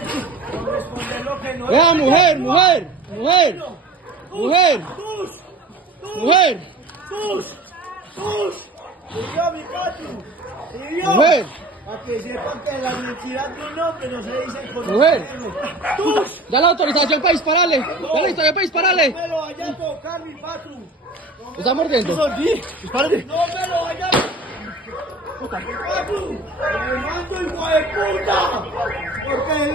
Responder lo que no Vea, es. mujer, mujer, mujer, mujer, mujer, Y yo, mi Patu. Y yo. mujer, Para que sepan que las mentiras de un hombre no se dicen con Mujer. ¡Tush! ya la autorización para dispararle, ya la autorización para dispararle. No me lo vaya a tocar, mi Patu. ¿Lo está mordiendo? Dispárate. No me lo vaya a tocar. Patu, me mando hijo de puta. Porque